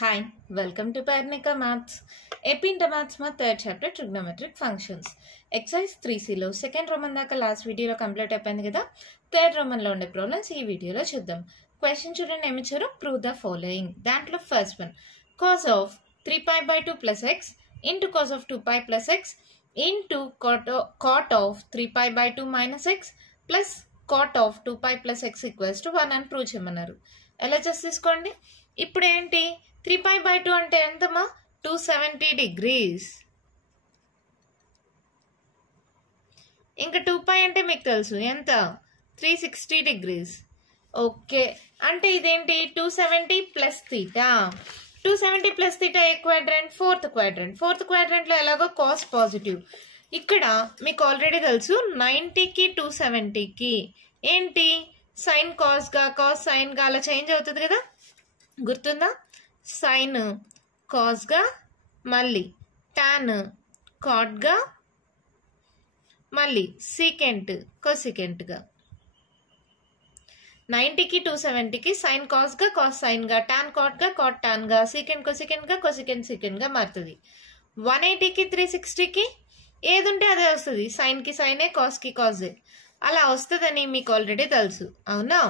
Hi, welcome to Parnika Maths. AP Inter Maths ma third chapter trigonometric functions. Exercise 3C లో second Roman దాకా last వీడియోలో complete అయిపోయింది కదా. Third Roman లో ఉండే ప్రాబ్లమ్స్ ఈ వీడియోలో చూద్దాం. క్వశ్చన్ చూడండి ఏమి ఇచ్చారు, ప్రూవ్ ద ఫాలోయింగ్. దాంట్లో first one, cos of 3π/2 plus x into cos of 2π plus x into cot of 3π/2 minus x plus cot of 2π plus x equals to 1 అని ప్రూవ్ చేయమన్నారు. ఎలా చేసి తీసుకోండి. ఇప్పుడు ఏంటి, 3π/2 అంటే ఎంతమా, 270 degrees. ఇంకా 2π అంటే మీకు తెలుసు ఎంత, 360 degrees. ఓకే, అంటే ఇదేంటి 270 ప్లస్ థీటా. 270 ప్లస్ థీటా ఏ క్వాడ్రంట్, ఫోర్త్ క్వాడ్రంట్లో ఎలాగో కాస్ పాజిటివ్. ఇక్కడ మీకు ఆల్రెడీ తెలుసు 90కి 270కి ఏంటి, సైన్ కాస్గా కాస్ సైన్గా అలా చేంజ్ అవుతుంది కదా, గుర్తుందా. సైన్ కాస్గా, మళ్ళీ టాన్ కాట్గా, మళ్ళీ సీకెంట్ కొసికెంట్గా. 90కి 270కి సైన్ కాస్గా కాస్ సైన్గా, టాన్ కాట్గా కాట్ టాన్గా, సీకెంట్ కొసికెంట్గా కొసికెంట్ సీకెంట్గా మారుతుంది. 180కి 360కి ఏది ఉంటే అదే వస్తుంది, సైన్కి సైనే కాస్కి కాజే, అలా వస్తుందని మీకు ఆల్రెడీ తెలుసు అవునా.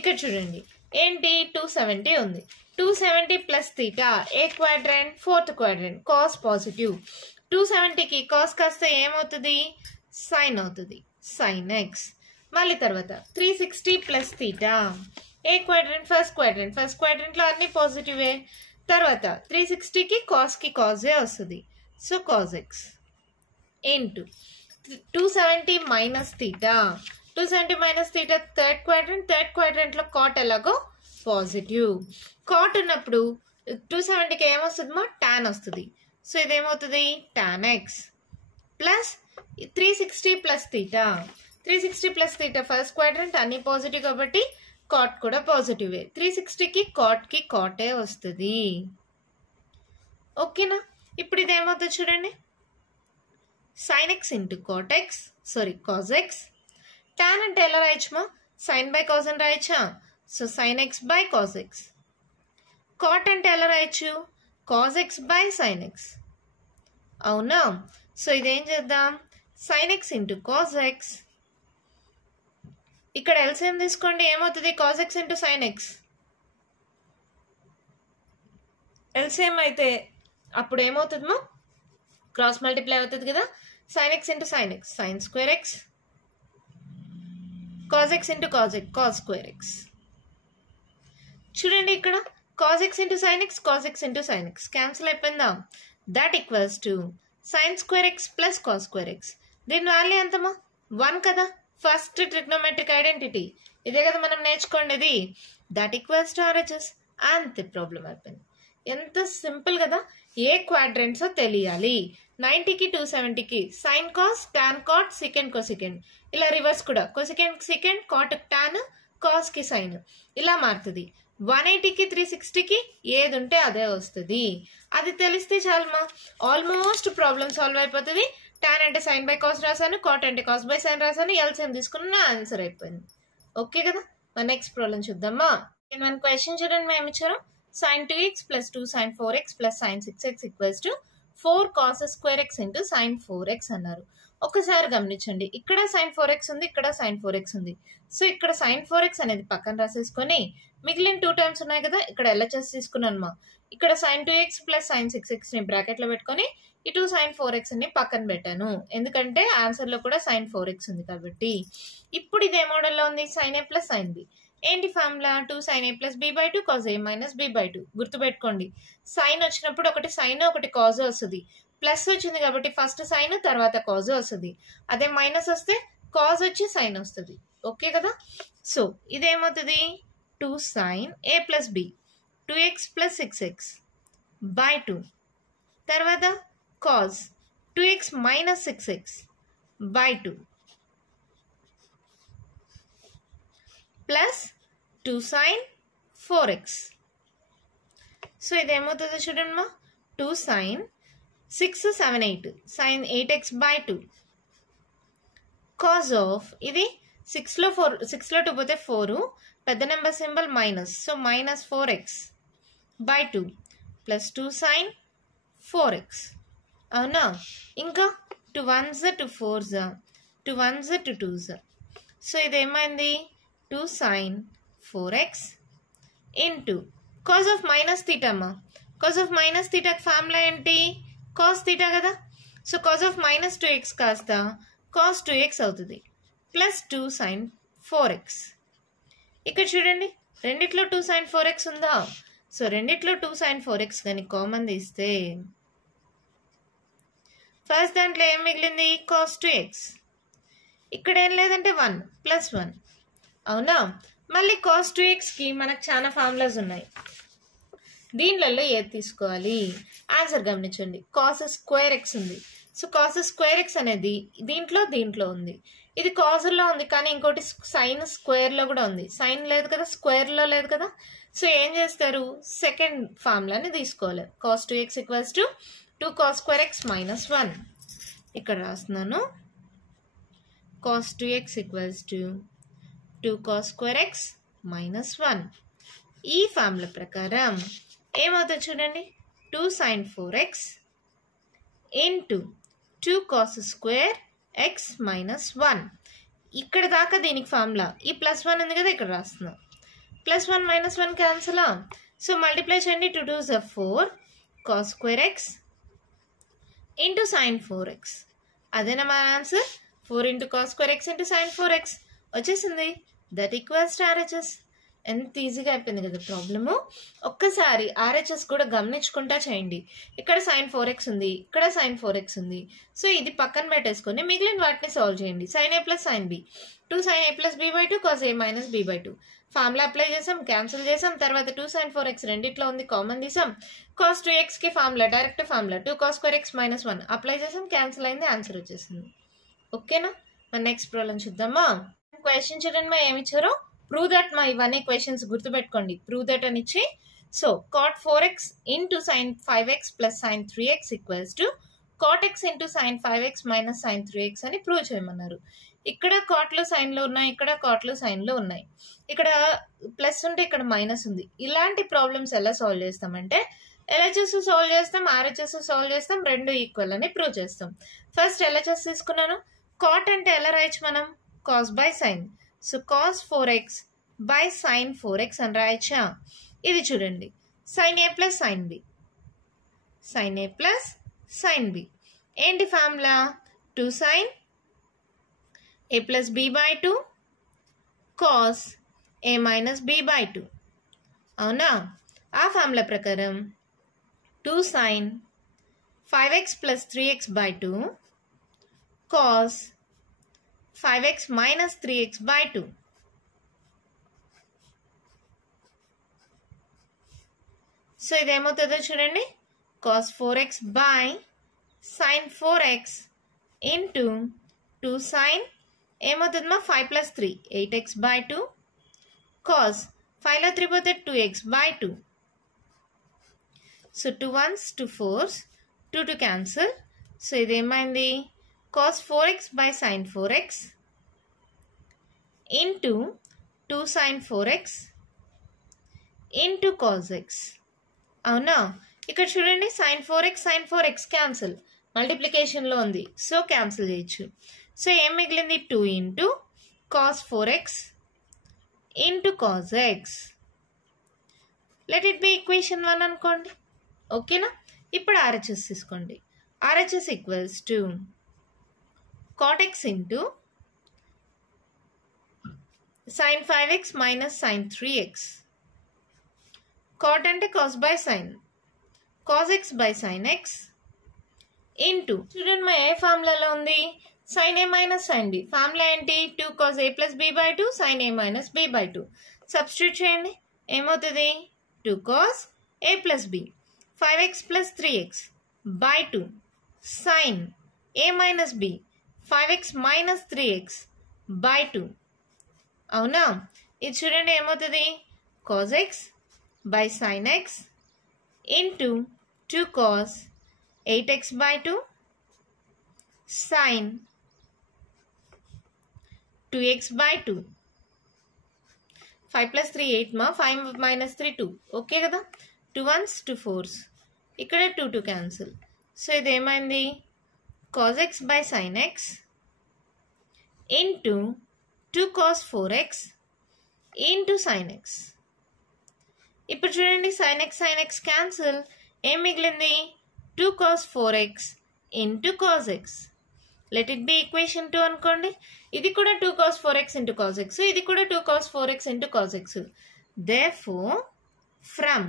ఇక్కడ చూడండి ఏంటి, 270 ఉంది. 270 ప్లస్ థీటా ఏ quadrant, fourth quadrant, cos positive. 270కి కాస్ కాస్తే ఏమవుతుంది, సైన్ అవుతుంది, సైన్ ఎక్స్. మళ్ళీ తర్వాత 360 ప్లస్ థీటా ఏ క్వాడ్రంట్, ఫస్ట్ క్వాడ్రంట్లో అన్ని పాజిటివే. తర్వాత 360కి కాస్కి కాజే వస్తుంది, so cos x into 270 minus theta. 270 minus theta third క్వాడ్రంట్లో కాట్ ఎలాగో పాజిటివ్. కాట్ ఉన్నప్పుడు 270కి ఏమొస్తుంది మా, టాన్ వస్తుంది, సో ఇదేమవుతుంది tan x plus 360 plus theta. 360 plus theta first quadrant అన్ని పాజిటివ్ కాబట్టి కాట్ కూడా పాజిటివే. 360కి కాట్కి కాటే వస్తుంది. ఓకేనా. ఇప్పుడు ఇదేమవుతుంది చూడండి, sin x into cos x. tan అంటే ఎలా రాయొచ్చుమా, sin బై cos అని రాయొచ్చా, so sin x by cos x. cot అంటే ఎలా రాయొచ్చు, cos x by sin x, అవునా. సో ఇదేం చేద్దాం, sin x into cos x. ఇక్కడ ఎల్సిఎం తీసుకోండి, ఏమవుతుంది cos x into sin x. LCM అయితే అప్పుడు ఏమవుతుందమ్మా, క్రాస్ మల్టిప్లై అవుతుంది కదా. sin x into sin x, sin square x. cos x into cos x, cos square x. చూడండి ఇక్కడ cos x into sin x, cos x into sin x cancel అయిపోయిందా. That equals to sin square x plus cos square x. దీని value ఎంతమా, 1 కదా. First trigonometric identity ఇదే కదా మనం నేర్చుకోండి. That equals to RHS. అంతే, ప్రాబ్లం అయిపోయింది. ఎంత సింపుల్ కదా. ఏ క్వాడ్రంట్సో తెలియాలి. 90కి 270కి sine cos, tan cot, secant cosecant, ఇలా రివర్స్ కూడా కొసికెంట్ సీకెంట్, కాట్ టాన్, కాస్కి సైన్ ఇలా మారుతుంది. 180కి 360కి ఏది ఉంటే అదే వస్తుంది. అది తెలిస్తే చాలమ్మా, ఆల్మోస్ట్ ప్రాబ్లమ్ సాల్వ్ అయిపోతుంది. టాన్ అంటే సైన్ బై కాస్ రాసాను, కాట్ అంటే కాస్ బై సైన్ రాసాను, ఎల్సిఎం తీసుకున్న ఆన్సర్ అయిపోయింది. ఓకే కదా. మన నెక్స్ట్ ప్రాబ్లం చూద్దామా. మన క్వశ్చన్ చూడండి, మేము ఇచ్చారు sin 2x plus 2 sin 4x plus sin 6x equals to 4 cos square x into sin 4x అన్నారు. ఒకసారి గమనించండి, ఇక్కడ sin 4x ఉంది, ఇక్కడ sin 4x ఉంది. సో ఇక్కడ sin 4x అనేది పక్కన రాసేసుకొని మిగిలిన 2 టర్మ్స్ ఉన్నాయి కదా, ఇక్కడ LHS తీసుకున్నాను మా. ఇక్కడ sin 2x plus sin 6x ని బ్రాకెట్లో పెట్టుకొని ఇటు sin 4x ని పక్కన పెట్టాను, ఎందుకంటే ఆన్సర్లో కూడా sin 4x ఉంది కాబట్టి. ఇప్పుడు ఇది ఏ మోడల్లో ఉంది, sin a plus sin b. ఏంటి formula, 2 sin a plus b by 2 cos a minus b by 2. గుర్తుపెట్టుకోండి, సైన్ వచ్చినప్పుడు ఒకటి సైన్ ఒకటి కాజ్ వస్తుంది. ప్లస్ వచ్చింది కాబట్టి ఫస్ట్ సైన్ తర్వాత కాజ్ వస్తుంది. అదే మైనస్ వస్తే కాజ్ వచ్చి సైన్ వస్తుంది. ఓకే కదా. సో ఇదేమవుతుంది, 2 sin a plus b 2x plus 6x by 2, తర్వాత cos 2x minus 6x by 2 plus 2 sin 4x. So ఇదేమవుతుందో చూడండి మా, 2 sin 6 7 8 sin 8x by 2 cos of ఇది 6లో 2 పోతే 4, పెద్ద number symbol minus, so minus 4x by 2 plus 2 sine 4x. అవునా? ఇంకా 2 1s 2 4s 2 1s 2 2s. So ఇదేమైంది 2 sine 4x into cos of minus theta అమ్మా. కాజ్ ఆఫ్ మైనస్ థీటాకి formula ఏంటి? Cos theta కదా. So cos of minus 2x కాస్త cos 2x అవుతుంది plus 2 sine 4x. ఇక్కడ చూడండి రెండిట్లో 2 సైన్ 4x ఉందా? సో రెండిట్లో 2 సైన్ 4x కానీ కామన్ తీస్తే ఫస్ట్ దాంట్లో ఏం మిగిలింది? Cos 2x. ఇక్కడ ఏం లేదంటే 1 ప్లస్ 1. అవునా? మళ్ళీ కాస్ 2xకి మనకు చాలా ఫార్ములాస్ ఉన్నాయి. దీనిలలో ఏది తీసుకోవాలి? ఆన్సర్ గమనించండి. కాస్ స్క్వేర్ ఎక్స్ ఉంది. సో కాస్ స్క్వేర్ ఎక్స్ అనేది దీంట్లో ఉంది. ఇది కాజుల్లో ఉంది కానీ ఇంకోటి సైన్ స్క్వేర్లో కూడా ఉంది. సైన్ లేదు కదా, స్క్వేర్లో లేదు కదా. సో ఏం చేస్తారు? సెకండ్ ఫార్ములాని తీసుకోవాలి. Cos 2x equals to 2 cos square X minus 1. ఇక్కడ రాస్తున్నాను. Cos 2x equals to 2 cos square X minus 1. ఈ ఫార్ములా ప్రకారం ఏమవుతుంది చూడండి. 2 sine 4x into 2 cos square X minus 1. ఇక్కడ దాకా దీనికి ఫార్ములా. ఈ ప్లస్ 1 ఉంది కదా, ఇక్కడ రాస్తున్నాం. ప్లస్ 1 మైనస్ 1 క్యాన్సలా. సో మల్టిప్లై చేయండి. 2 2s 4 cos square x into sine 4x. అదేనా మన ఆన్సర్? 4 ఇంటూ cos square x into sine 4x వచ్చేసింది. That equals to RHS. ఎంత ఈజీగా అయిపోయింది కదా ప్రాబ్లము. ఒక్కసారి RHS కూడా గమనించుకుంటా చేయండి. ఇక్కడ సైన్ 4x ఉంది, ఇక్కడ సైన్ 4x ఉంది. సో ఇది పక్కన పెట్టేసుకొని మిగిలిన వాటిని సాల్వ్ చేయండి. Sine a plus sine b 2 sine a plus b by 2 cos a minus b by 2. Formula apply చేసాం, క్యాన్సిల్ చేసాం. తర్వాత 2 సైన్ 4x రెండిట్లో ఉంది, కామన్ తీసాం. కాస్ 2xకి formula direct formula 2 cos square X minus 1 apply చేసాం, cancel అయింది, answer వచ్చేసింది. ఓకేనా? మన నెక్స్ట్ ప్రాబ్లం చూద్దామా. క్వశ్చన్ చూడండి మా ఏమి ఇచ్చారో. ప్రూవ్ దట్ మా ఇవన్నీ క్వశ్చన్స్ గుర్తుపెట్టుకోండి. ప్రూవ్ దట్ అని ఇచ్చి so cot 4x into sine 5x plus sine 3x equals to cot x into sine 5x minus sine 3x అని ప్రూవ్ చేయమన్నారు. ఇక్కడ కాట్లో సైన్లు ఉన్నాయి, ఇక్కడ కాట్లో సైన్లు ఉన్నాయి. ఇక్కడ ప్లస్ ఉంటే ఇక్కడ మైనస్ ఉంది. ఇలాంటి ప్రాబ్లమ్స్ ఎలా సాల్వ్ చేస్తామంటే LHS సాల్వ్ చేస్తాం, RHS సాల్వ్ చేస్తాం, రెండు ఈక్వల్ అని ప్రూవ్ చేస్తాం. ఫస్ట్ LHS తీసుకున్నాను. కాట్ అంటే ఎలా రాయొచ్చు మనం? Cos by sine. So cos 4x by sine 4x అని రాయచ్చా? ఇది చూడండి, sine a plus sine b. Sine a plus sine b ఏంటి formula? 2 sine a plus b by 2 cos a minus b by 2. అవునా? ఆ ఫార్ములా ప్రకారం 2 sine 5x plus 3x by 2 cos 5x minus 3x by 2. So ఇదేమవుతుందో చూడండి. cos 4x by sin 4x into 2 sin ఏమవుతుంది మా 5 plus 3 8x by 2 cos 5లో 3 పోతే 2x by 2. So 2 1s 2 4s 2 to cancel. So ఇదేమైంది? cos 4x by sin 4x into 2 sin 4x into cos x. అవునా? ఇక్కడ చూడండి sin 4x cancel, మల్టిప్లికేషన్లో ఉంది, so cancel చేయొచ్చు. So ఏం మిగిలింది? 2 into cos 4x into cos x. Let it be equation 1 అనుకోండి. ఓకేనా? ఇప్పుడు RHS తీసుకోండి. RHS equals to cot x into sin 5x minus sin 3x. cot అంటే cos by sin, cos x by sin x into చూడండి మా ఏ ఫార్ములాలో ఉంది? sin a minus sin b. Formula ఏంటి? 2 cos a plus b by 2 sin a minus b by 2. Substitute చేయండి. ఏమవుతుంది? 2 cos a plus b 5x plus 3x by 2 sin a minus b 5x minus 3x by 2. అవునా? ఇది చూడండి ఏమవుతుంది? cos x by sin x into 2 cos 8x by 2 sin 2x by 2. 5 plus 3 8 మా 5 minus 3 2. Okay కదా? 2 1s 2 4s ఇక్కడ 2 cancel. So ఇదేమైంది cos x by sin x into 2 cos 4x into sin x. ఇప్పుడు చూడండి sin x క్యాన్సిల్. ఏం మిగిలింది 2 cos 4x into cos x. Let it be equation 2 అనుకోండి. ఇది కూడా 2 cos 4x into cos x. ఇది కూడా 2 cos 4x into cos x. Therefore, from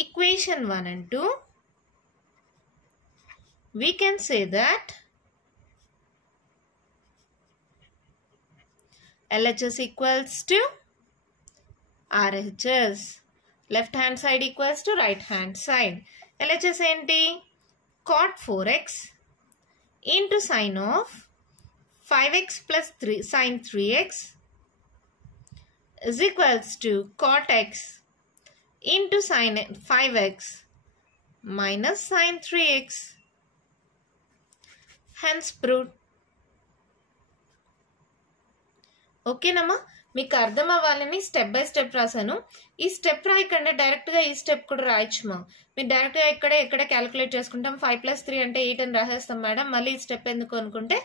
equation 1 and 2, we can say that LHS equals to RHS. Left hand side equals to right hand side. LHS enti cot 4x into sin of 5x plus 3 sin 3x is equals to cot x into sin 5x minus sin 3x. Hence proved. ఓకేనమ్మా, మీకు అర్థం అవ్వాలని step by step రాశాను. ఈ step రాయకుండా డైరెక్ట్గా ఈ step కూడా రాయొచ్చుమా. మీరు డైరెక్ట్గా ఎక్కడ క్యాలిక్యులేట్ చేసుకుంటాం 5 + 3 అంటే 8 అని రాసేస్తాం మేడం, మళ్ళీ ఈ స్టెప్ ఎందుకు అనుకుంటే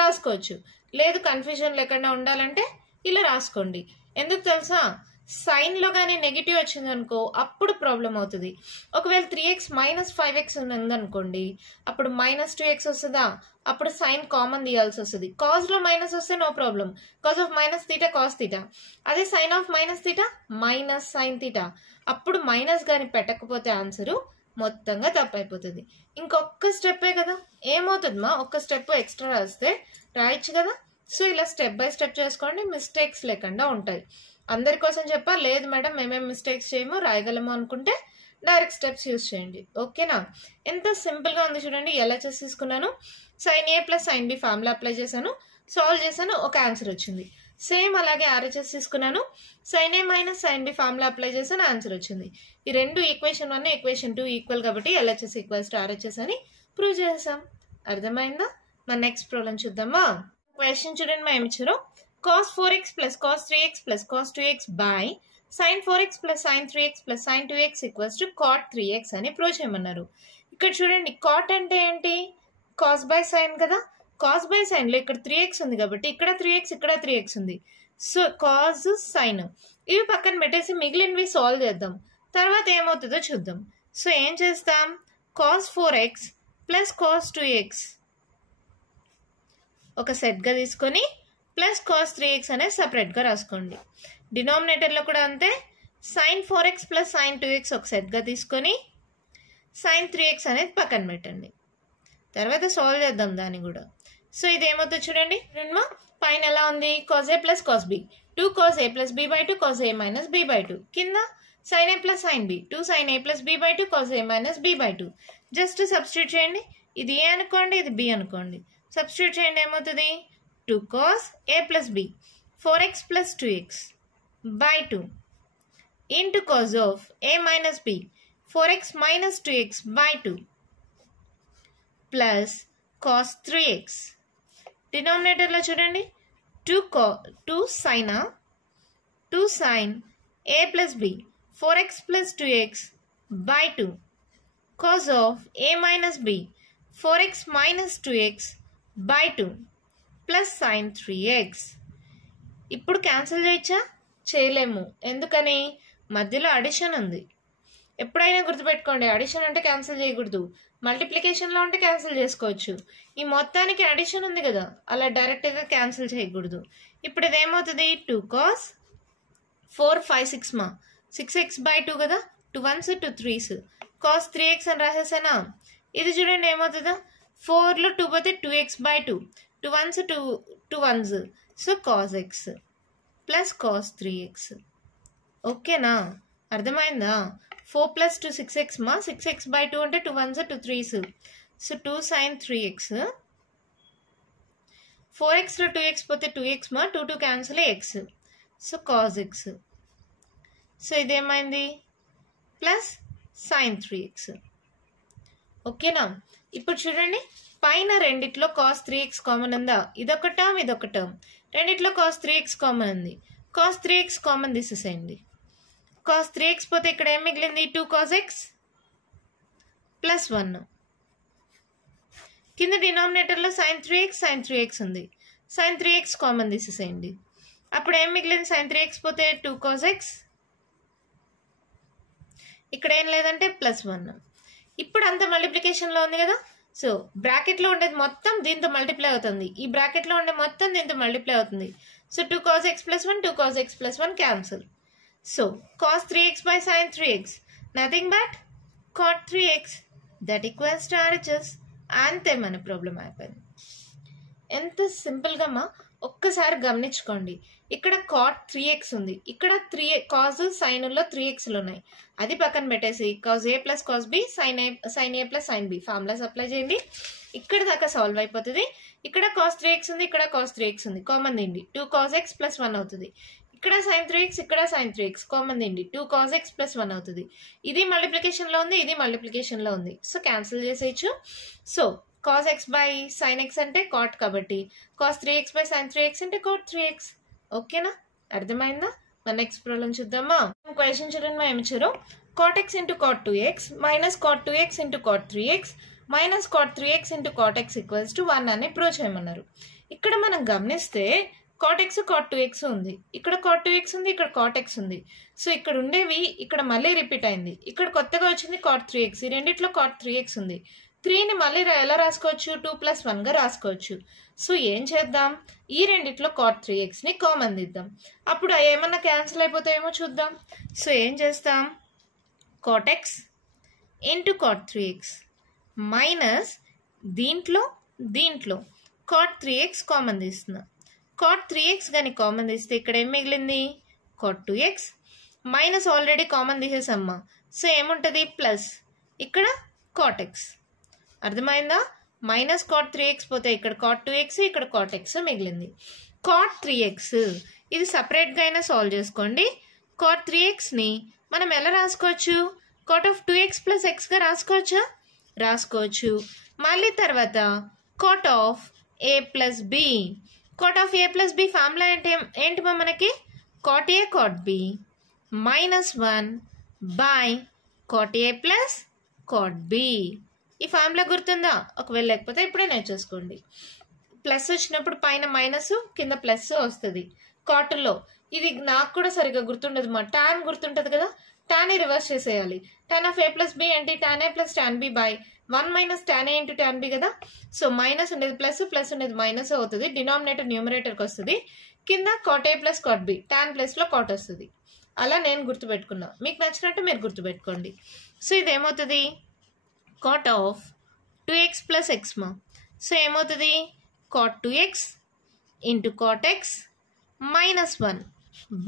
రాసుకోవచ్చు. లేదు కన్ఫ్యూజన్ లేకుండా ఉండాలంటే ఇలా రాసుకోండి. ఎందుకు తెలుసా, సైన్లో కానీ నెగిటివ్ వచ్చింది అనుకో అప్పుడు ప్రాబ్లం అవుతుంది. ఒకవేళ 3x - 5x ఉందనుకోండి అప్పుడు -2x వస్తుందా, అప్పుడు సైన్ కామన్ తీయాల్సి వస్తుంది. కాజ్లో మైనస్ వస్తే no problem, cos of -θ cos θ. అదే సైన్ ఆఫ్ -θ మైనస్ సైన్ θ. అప్పుడు మైనస్ కానీ పెట్టకపోతే ఆన్సరు మొత్తంగా తప్పైపోతుంది. ఇంకొక స్టెప్పే కదా, ఏమవుతుందమ్మా ఒక్క స్టెప్ ఎక్స్ట్రా రాస్తే రాయొచ్చు కదా. సో ఇలా స్టెప్ బై స్టెప్ చేసుకోండి, మిస్టేక్స్ లేకుండా ఉంటాయి. అందరి కోసం చెప్పా, లేదు మేడం మేమేం మిస్టేక్స్ చేయము రాయగలము అనుకుంటే డైరెక్ట్ స్టెప్స్ యూజ్ చేయండి. ఓకేనా, ఎంత సింపుల్గా ఉంది చూడండి. LHS తీసుకున్నాను, sin a + sin b formula apply చేశాను, సాల్వ్ చేశాను, ఒక ఆన్సర్ వచ్చింది. సేమ్ అలాగే RHS తీసుకున్నాను, sin a - sin b formula apply చేశాను, ఆన్సర్ వచ్చింది. ఈ రెండు ఈక్వేషన్ 1 ఈక్వేషన్ 2 ఈక్వల్ కాబట్టి LHS ఈక్వల్స్ టు RHS అని ప్రూవ్ చేసాం. అర్థమైందా? మన నెక్స్ట్ ప్రాబ్లం చూద్దామా. క్వశ్చన్ చూడండి, మా ఏమి ఇచ్చారో cos 4x plus cos 3x plus cos 2x by sin 4x plus sin 3x plus sin 2x equals to cot 3x అని ప్రూవ్ చేయమన్నారు. ఇక్కడ చూడండి cot అంటే ఏంటి, cos by sin కదా. cos by sin లో ఇక్కడ 3x ఉంది కాబట్టి ఇక్కడ 3x ఇక్కడ 3x ఉంది. సో cos sin ఇవి పక్కన పెట్టేసి మిగిలినవి సాల్వ్ చేద్దాం, తర్వాత ఏమవుతుందో చూద్దాం. సో ఏం చేస్తాం, cos 4x plus cos 2x ఒక సెట్గా తీసుకొని ప్లస్ cos 3x అనేది సపరేట్గా రాసుకోండి. డినామినేటర్లో కూడా అంతే, sin 4x plus sin 2x ఒక సెట్గా తీసుకొని sin 3x అనేది పక్కన పెట్టండి, తర్వాత సాల్వ్ చేద్దాం దాన్ని కూడా. సో ఇది ఏమవుతుంది చూడండి రెండమా, పైన ఎలా ఉంది cos a plus cos b 2 cos a plus b by 2 cos a minus b by 2, కింద sin a plus sin b 2 sin a plus b by 2 cos a minus b by 2. Just substitute చేయండి, ఇది a అనుకోండి ఇది b అనుకోండి, substitute చేయండి ఏమవుతుంది 2 cos a plus b 4x plus 2x by 2 into cos of a minus b 4x minus 2x by 2 plus cos 3x. డినామినేటర్లో చూడండి 2 sin a plus b 4x plus 2x by 2 cos of a minus b 4x minus 2x by 2 plus sin 3x. ఇప్పుడు cancel చేయొచ్చా, చేయలేము. ఎందుకని, మధ్యలో addition ఉంది. ఎప్పుడైనా గుర్తుపెట్టుకోండి, addition అంటే క్యాన్సిల్ చేయకూడదు, మల్టిప్లికేషన్లో ఉంటే క్యాన్సిల్ చేసుకోవచ్చు. ఈ మొత్తానికి అడిషన్ ఉంది కదా, అలా డైరెక్ట్గా క్యాన్సిల్ చేయకూడదు. ఇప్పుడు ఇదేమవుతుంది 2 cos 4 5 6 మా 6x by 2 కదా, 2 1s 2 3s cos 3x అని రాసేసానా. ఇది చూడండి ఏమవుతుందా, 4లో 2 పోతే 2x by 2 2 1s 2 1s, so cos x plus cos 3x. ఓకేనా, అర్థమైందా. 4 + 2 6x మా 6x by 2 అంటే 2 1s 2 3s, so 2 sin 3x 4xలో 2x పోతే 2x మా 2 2 cancel x, so cos x. So ఇదేమైంది ప్లస్ sin 3x. ఓకేనా, ఇప్పుడు చూడండి పైన రెండిట్లో cos 3x కామన్ ఉందా, ఇదొక టర్మ్ ఇదొక టర్మ్, రెండిట్లో cos 3x కామన్ ఉంది, cos 3x కామన్ తీసేసేయండి. cos 3x పోతే ఇక్కడ ఏం మిగిలింది 2 cos x ప్లస్ 1. కింద డినామినేటర్లో sin 3x ఉంది. sin 3x కామన్ తీసేసేయండి. అప్పుడు ఏం మిగిలింది? sin 3x పోతే 2 cos x. ఇక్కడ ఏం లేదంటే ప్లస్ 1. ఇప్పుడు అంత మల్టిప్లికేషన్లో ఉంది కదా. సో బ్రాకెట్లో ఉండేది మొత్తం దీంతో మల్టిప్లై అవుతుంది. ఈ బ్రాకెట్లో ఉండే మొత్తం దీంతో మల్టిప్లై అవుతుంది. So 2 cos x plus 1, 2 cos x plus 1 cancel. So cos 3x by sin 3x nothing but cot 3x that equals to RHS. అంతే మన ప్రాబ్లం అయిపోయింది. ఎంత సింపుల్గా మా ఒక్కసారి గమనించుకోండి. ఇక్కడ cot 3x ఉంది, ఇక్కడ 3 cos సైన్లో 3xలు ఉన్నాయి. అది పక్కన పెట్టేసి cos a plus cos b sin a plus sin b formulas apply చేయండి. ఇక్కడ దాకా సాల్వ్ అయిపోతుంది. ఇక్కడ cos 3x ఉంది, ఇక్కడ cos 3x ఉంది, కామన్ తిండి 2 cos x plus 1 అవుతుంది. ఇక్కడ sin 3x, ఇక్కడ sin 3x, కామన్ తిండి 2 cos x plus 1 అవుతుంది. ఇది మల్టిప్లికేషన్లో ఉంది, ఇది మల్టిప్లికేషన్లో ఉంది. సో క్యాన్సిల్ చేసేయచ్చు. So cos x by sin x అంటే cot కాబట్టి cos 3x by sin 3x అంటే cot 3x. ఓకేనా? అర్థమైందా? మన నెక్స్ట్ ప్రాబ్లం చూద్దామా? క్వశ్చన్ చూడండి, మా ఏమిచ్చారు? cot x into cot 2x minus cot 2x into cot 3x minus cot 3x into cot x equals to 1 అని ప్రూవ్ చేయమన్నారు. ఇక్కడ మనం గమనిస్తే cot x cot 2x ఉంది, ఇక్కడ cot 2x ఉంది, ఇక్కడ cot x ఉంది. సో ఇక్కడ ఉండేవి ఇక్కడ మళ్ళీ రిపీట్ అయింది. ఇక్కడ కొత్తగా వచ్చింది cot 3x. ఈ రెండిట్లో cot 3x ఉంది. 3ని మళ్ళీ ఎలా రాసుకోవచ్చు? 2 plus 1గా రాసుకోవచ్చు. సో ఏం చేద్దాం? ఈ రెండిట్లో cot 3xని కామన్ దిద్దాం. అప్పుడు ఏమన్నా క్యాన్సిల్ అయిపోతాయేమో చూద్దాం. సో ఏం చేస్తాం? cot x into cot 3x minus దీంట్లో cot 3x కామన్ తీస్తున్నా. cot 3x కానీ కామన్ తీస్తే ఇక్కడ ఏం మిగిలింది? cot 2x minus already common తీసేసమ్మా. సో ఏముంటుంది? ప్లస్ ఇక్కడ cot x. అర్థమైందా? మైనస్ cot 3x పోతే ఇక్కడ cot 2x, ఇక్కడ cot x మిగిలింది. cot 3x ఇది సపరేట్గా అయినా సాల్వ్ చేసుకోండి. cot 3xని మనం ఎలా రాసుకోవచ్చు? cot of 2x plus xగా రాసుకోవచ్చు. మళ్ళీ తర్వాత cot of a plus b. cot of a plus b formula ఏంటి మనకి? cot a cot b minus 1 by cot a plus cot b. ఈ ఫార్ములా గుర్తుందా? ఒకవేళ లేకపోతే ఇప్పుడే నేర్చేసుకోండి. ప్లస్ వచ్చినప్పుడు పైన మైనస్, కింద ప్లస్ వస్తుంది కాట్లో. ఇది నాకు కూడా సరిగ్గా గుర్తుండదు మా. tan గుర్తుంటుంది కదా, tan రివర్స్ చేసేయాలి. tan of a plus b ఏంటి? tan a plus tan b by 1 minus tan a into tan b కదా. సో మైనస్ ఉండేది ప్లస్, ప్లస్ ఉండేది మైనస్ అవుతుంది. డినామినేటర్ న్యూమరేటర్కి వస్తుంది. కింద cot a plus cot b, tan ప్లస్లో cot వస్తుంది. అలా నేను గుర్తుపెట్టుకున్నా. మీకు నచ్చినట్టు మీరు గుర్తుపెట్టుకోండి. సో ఇదేమవుతుంది? cot of 2x plus x మా. సో ఏమవుతుంది? cot 2x into cot x minus 1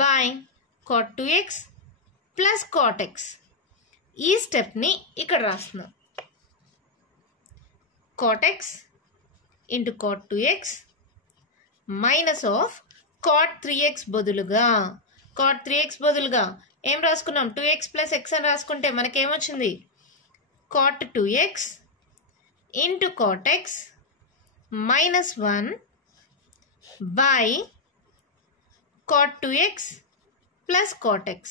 by cot 2x plus cot x. ఈ స్టెప్ని ఇక్కడ రాస్తున్నాం. cot x into cot 2x minus of cot 3x బదులుగా ఏం రాసుకున్నాం? 2x plus x అని రాసుకుంటే మనకేమొచ్చింది? cot 2x into cot x minus 1 by cot 2x plus cot x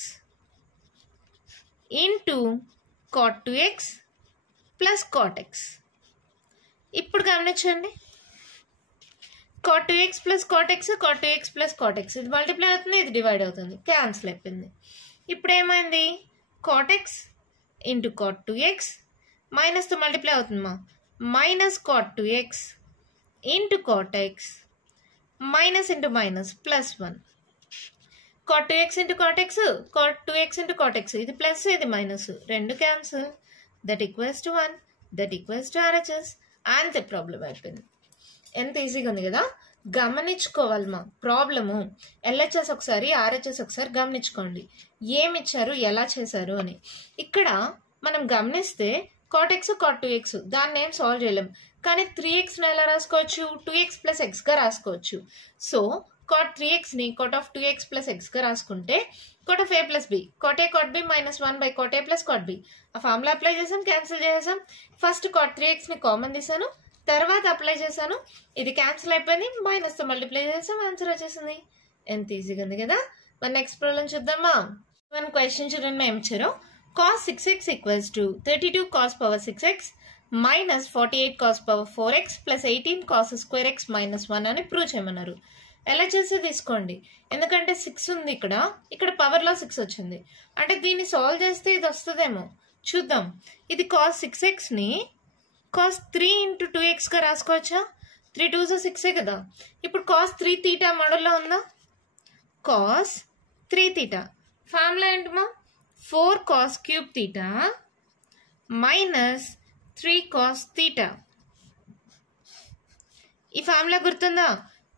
into cot 2x plus cot x. ఇప్పుడు గమనించండి, cot 2x plus cot x, cot 2x plus cot x. ఇది multiply అవుతుంది, ఇది divide అవుతుంది, cancel అయిపోయింది. ఇప్పుడు ఏమైంది? cot x into cot 2x మైనస్తో మల్టిప్లై అవుతుందమ్మా. Minus cot 2x into cot x minus into minus plus 1. cot 2x into cot x, cot 2x into cot x. ఇది ప్లస్, ఇది మైనస్, రెండు cancel. That equals to 1, that equals to RHS. అంతే problem అయిపోయింది. ఎంత ఈజీగా ఉంది కదా. గమనించుకోవాలి మా ప్రాబ్లము. LHS ఒకసారి, RHS ఒకసారి గమనించుకోండి. ఏమి ఇచ్చారు, ఎలా చేశారు అని. ఇక్కడ మనం గమనిస్తే cot x cot 2x దాన్ని ఏం సాల్వ్ చేయలేం. కానీ 3xని ఎలా రాసుకోవచ్చు? 2x plus xగా రాసుకోవచ్చు. So cot 3xని cot of 2x plus xగా రాసుకుంటే cot of a plus b, cot a cot b minus 1 by cot a plus cot b. ఆ ఫార్ములా అప్లై చేసాం, క్యాన్సిల్ చేసాం. ఫస్ట్ cot 3xని కామన్ తీసాను, తర్వాత అప్లై చేశాను, ఇది cancel అయిపోయింది, మైనస్తో మల్టిప్లై చేసాం, ఆన్సర్ వచ్చేసింది. ఎంత ఈజీగా ఉంది కదా. మరి నెక్స్ట్ ప్రాబ్లం చూద్దామా? మన క్వశ్చన్ చూడండి, మేము ఇచ్చారు cos 6x equals to 32 cos power 6x minus 48 cos power 4x plus 18 cos square x minus 1 అని ప్రూవ్ చేయమన్నారు. ఎలా చేసి తీసుకోండి, ఎందుకంటే 6 ఉంది ఇక్కడ పవర్లో 6 వచ్చింది, అంటే దీన్ని సాల్వ్ చేస్తే ఇది వస్తుందేమో చూద్దాం. ఇది cos 6xని cos 3 into 2xగా రాసుకోవచ్చా? 3 2s 6 కదా. ఇప్పుడు cos 3 theta మోడల్లో ఉందా? cos 3 theta ఫార్ములా ఏంటమ్మా? 4 cos cube theta minus 3 cos theta. ఈ ఫార్ములా గుర్తుందా?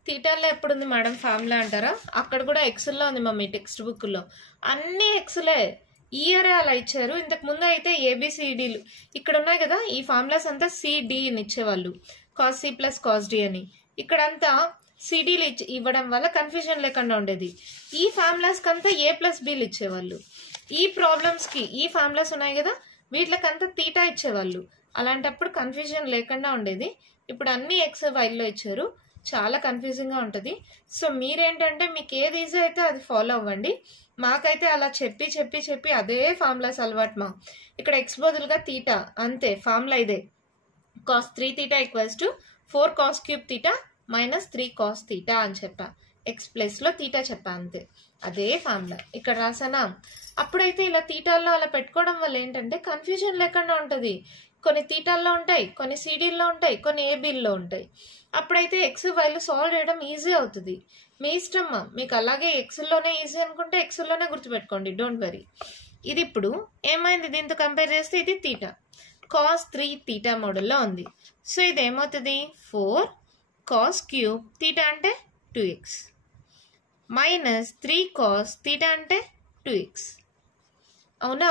థీటాలో ఎప్పుడుంది మేడం ఫార్ములా అంటారా? అక్కడ కూడా ఎక్స్లో ఉంది మమ్మీ టెక్స్ట్ బుక్లో, అన్ని ఎక్స్లే. ఇయరే అలా ఇచ్చారు. ఇంతకు ముందు అయితే ఏబిసిడీలు ఇక్కడ ఉన్నాయి కదా, ఈ ఫార్ములాస్ అంతా సిడి అని ఇచ్చేవాళ్ళు, cos C plus cos D అని. ఇక్కడంతా సిడీలు ఇవ్వడం వల్ల కన్ఫ్యూజన్ లేకుండా ఉండేది. ఈ ఫార్ములాస్కి అంతా ఏ ప్లస్ బీలు ఇచ్చేవాళ్ళు. ఈ ప్రాబ్లమ్స్కి ఈ ఫార్ములాస్ ఉన్నాయి కదా, వీటికంతా తీటా ఇచ్చేవాళ్ళు. అలాంటప్పుడు కన్ఫ్యూజన్ లేకుండా ఉండేది. ఇప్పుడు అన్ని ఎక్స్ వైల్లో ఇచ్చారు, చాలా కన్ఫ్యూజింగ్గా ఉంటుంది. సో మీరేంటంటే మీకు ఏది ఈజీ అయితే అది ఫాలో అవ్వండి. మాకైతే అలా చెప్పి చెప్పి చెప్పి అదే ఫార్ములాస్ అలవాటు. మా ఇక్కడ ఎక్స్ బదులుగా తీటా, అంతే ఫార్ములా ఇదే. cos 3 theta equals to 4 cos cube theta minus 3 cos theta అని చెప్పా. ఎక్స్ ప్లస్లో తీటా చెప్పా, అంతే. అదే ఫార్ములా ఇక్కడ రాసానా. అప్పుడైతే ఇలా తీటాల్లో అలా పెట్టుకోవడం వల్ల ఏంటంటే కన్ఫ్యూజన్ లేకుండా ఉంటుంది. కొన్ని తీటాల్లో ఉంటాయి, కొన్ని సిడీల్లో ఉంటాయి, కొన్ని ఏబీల్లో ఉంటాయి. అప్పుడైతే ఎక్స్ వైలు సాల్వ్ చేయడం ఈజీ అవుతుంది. మీ ఇష్టమ్మా, మీకు అలాగే ఎక్స్లోనే ఈజీ అనుకుంటే ఎక్స్లోనే గుర్తుపెట్టుకోండి, డోంట్ వరీ. ఇది ఇప్పుడు ఏమైంది, దీంతో కంపేర్ చేస్తే ఇది తీటా, cos 3 theta మోడల్లో ఉంది. సో ఇది ఏమవుతుంది, 4 cos cube theta అంటే 2x మైనస్ 3 cos theta అంటే 2x. అవునా?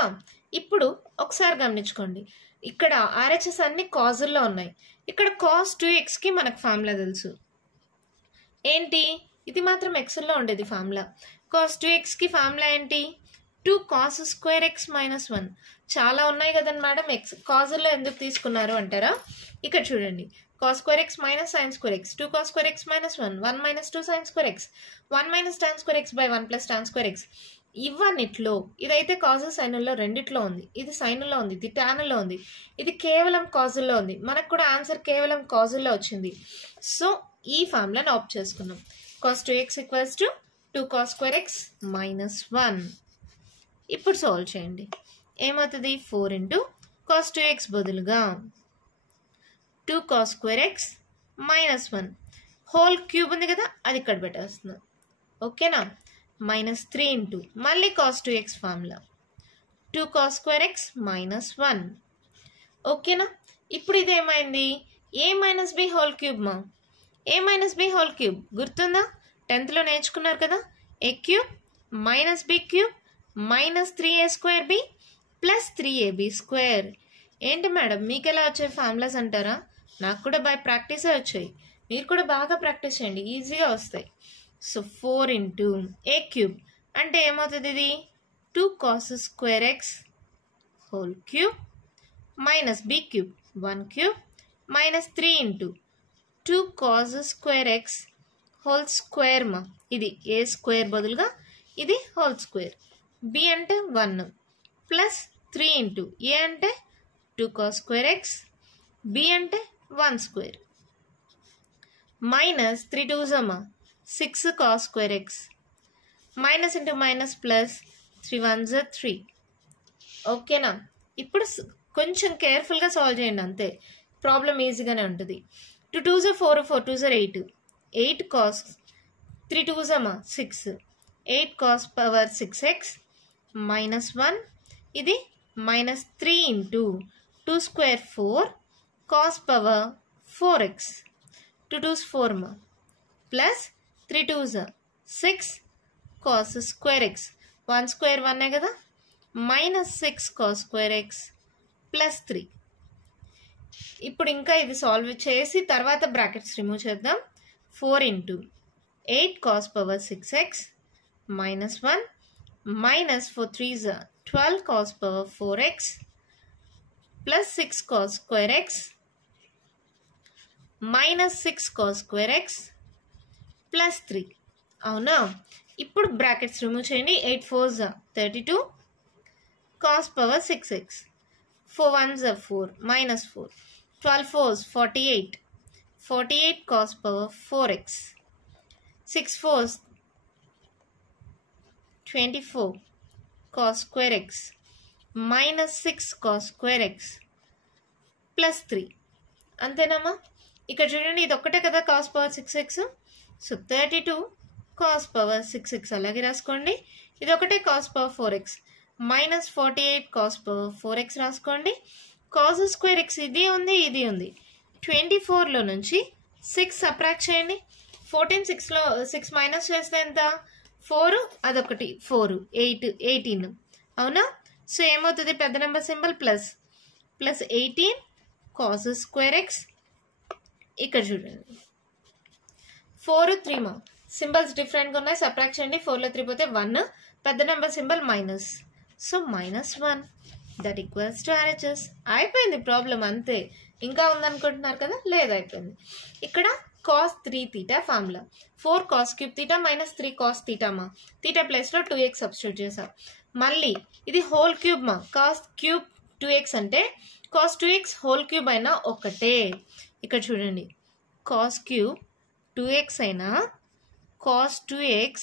ఇప్పుడు ఒకసారి గమనించుకోండి, ఇక్కడ ఆర్హెచ్ఎస్ అన్ని కాజుల్లో ఉన్నాయి. ఇక్కడ cos 2xకి మనకు ఫార్ములా తెలుసు ఏంటి, ఇది మాత్రం ఎక్స్లో ఉండేది ఫార్ములా. cos 2xకి ఫార్ములా ఏంటి, 2 cos square x minus 1. చాలా ఉన్నాయి కదండి మేడం, ఎక్స్ కాజుల్లో ఎందుకు తీసుకున్నారు అంటారా? ఇక్కడ చూడండి, cos square x minus sin square x, 2 cos square x minus 1, 1 minus 2 sin square x, 1 minus tan square x by 1 plus tan square x. ఇవన్నిట్లో ఇదైతే కాజు సైనుల్లో రెండిట్లో ఉంది, ఇది సైనుల్లో ఉంది, ఇది టానుల్లో ఉంది, ఇది కేవలం కాజుల్లో ఉంది. మనకు కూడా ఆన్సర్ కేవలం కాజుల్లో వచ్చింది. సో ఈ ఫార్ములాని ఆప్ట్ చేసుకున్నాం. cos 2x equals to 2 cos square x minus 1. ఇప్పుడు సాల్వ్ చేయండి, ఏమవుతుంది, 4 into cos 2x బదులుగా 2 cos square x minus 1 whole cube ఉంది కదా, అది ఇక్కడ పెట్టేస్తున్నాం. ఓకేనా? minus 3 into మళ్ళీ cos 2x formula 2 cos square x minus 1. ఓకేనా? ఇప్పుడు ఇది ఏమైంది, a minus B whole cube. మా a minus B whole cube గుర్తుందా, 10th నేర్చుకున్నారు కదా. a cube minus B cube minus 3a square B plus 3ab square. ఏంటి మేడం మీకు ఎలా వచ్చాయి ఫార్ములాస్ అంటారా? నాకు కూడా బై ప్రాక్టీసే వచ్చాయి, మీరు కూడా బాగా ప్రాక్టీస్ చేయండి, ఈజీగా వస్తాయి. సో 4 into a క్యూబ్ అంటే ఏమవుతుంది, ఇది 2 cos square x whole cube minus b cube 1 cube minus 3 into 2 cos square x whole square. మా ఇది a స్క్వేర్ బదులుగా ఇది హోల్ స్క్వేర్, b అంటే 1 ప్లస్ 3 into a అంటే 2 cos square x, b అంటే 1 square minus 3 2s 6 cos square x minus into minus plus 3 1s 3. ఓకేనా? ఇప్పుడు కొంచెం కేర్ఫుల్గా సాల్వ్ చేయండి, అంతే, ప్రాబ్లం ఈజీగానే ఉంటుంది. 2 2s 4 4 2s 8 8 cos 3 2s 6 8 cos power 6x minus 1. ఇది minus 3 into 2 square 4 cos power 4x 2 2s 4 plus 3 2s 6 cos square x 1 square 1 కదా, minus 6 cos square x plus 3. ఇప్పుడు ఇంకా ఇది సాల్వ్ చేసి తర్వాత బ్రాకెట్స్ రిమూవ్ చేద్దాం. 4 into 8 cos power 6x minus 1 minus 4 3s 12 cos power 4x plus 6 cos square x minus 6 cos square x plus 3. అవునా? ఇప్పుడు brackets remove చేయండి. 8 4s 32 cos power 6x. 4 ones are 4, minus 4. 12 fours, 48. 48 cos power 4x. 6 fours, 24 cos square x. Minus 6 cos square x. Plus 3. అంతేనమ్మా? ఇక్కడ చూడండి, ఇది ఒక్కటే కదా cos power 6x. So 32 cos power 6x అలాగే రాసుకోండి. ఇది ఒకటే cos power 4x. Minus 48 cos power 4x రాసుకోండి. cos square x ఇది ఉంది, ఇది ఉంది. 24లో నుంచి 6 సబ్ట్రాక్ట్ చేయండి. 14 6లో 6 మైనస్ చేస్తే ఎంత? 4, అదొకటి 4, 8, 18. అవునా? సో ఏమవుతుంది? పెద్ద number symbol plus 18 cos square x. ఇక్కడ చూడండి 4 3 మా సింబల్స్ డిఫరెంట్గా ఉన్నాయి, సబ్ట్రాక్ట్ చేయండి. 4లో 3 పోతే 1, పెద్ద number symbol minus. So -1 that equals to RHS. అయిపోయింది ప్రాబ్లం, అంతే. ఇంకా ఉందనుకుంటున్నారు కదా? లేదు, అయిపోయింది. ఇక్కడ cos 3 θ formula 4 cos cube θ minus 3 cos θ మా θ ప్లేస్లో 2x సబ్స్టిట్యూట్ చేసాం. మళ్ళీ ఇది హోల్ క్యూబ్ మా cos క్యూబ్ 2x అంటే cos 2x హోల్ క్యూబ్ అయినా ఒకటే. ఇక్కడ చూడండి, cos క్యూబ్ 2x అయినా cos 2x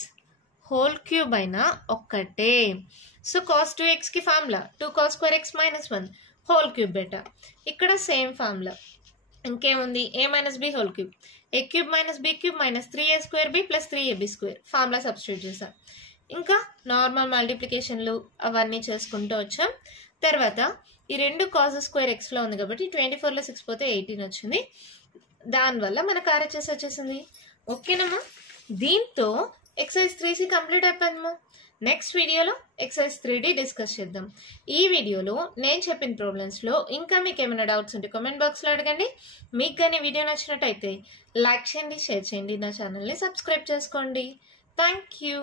హోల్ క్యూబ్ అయినా ఒక్కటే. సో cos 2xకి formula 2 cos square x minus 1 whole cube బెటా. ఇక్కడ సేమ్ ఫార్ములా, ఇంకేముంది? a minus b whole cube, a cube minus b cube minus 3a square b plus 3ab square formula substitute చేసాం. ఇంకా normal మల్టిప్లికేషన్లు అవన్నీ చేసుకుంటూ వచ్చాం. తర్వాత ఈ రెండు cos స్క్వేర్ ఎక్స్లో ఉంది కాబట్టి 24లో 6 పోతే 18 వచ్చింది. దానివల్ల మనకు RHS వచ్చేసింది. ఓకేనమ్మా? దీంతో ఎక్సర్సైజ్ 3C కంప్లీట్ అయిపోయిందమ్మా. నెక్స్ట్ వీడియోలో ఎక్సర్సైజ్ 3D డిస్కస్ చేద్దాం. ఈ వీడియోలో నేను చెప్పిన ప్రాబ్లమ్స్లో ఇంకా మీకు ఏమైనా డౌట్స్ ఉంటే కామెంట్ బాక్స్లో అడగండి. మీకు కానీ వీడియో నచ్చినట్టయితే లైక్ చేయండి, షేర్ చేయండి, నా ఛానల్ని సబ్స్క్రైబ్ చేసుకోండి. Thank you.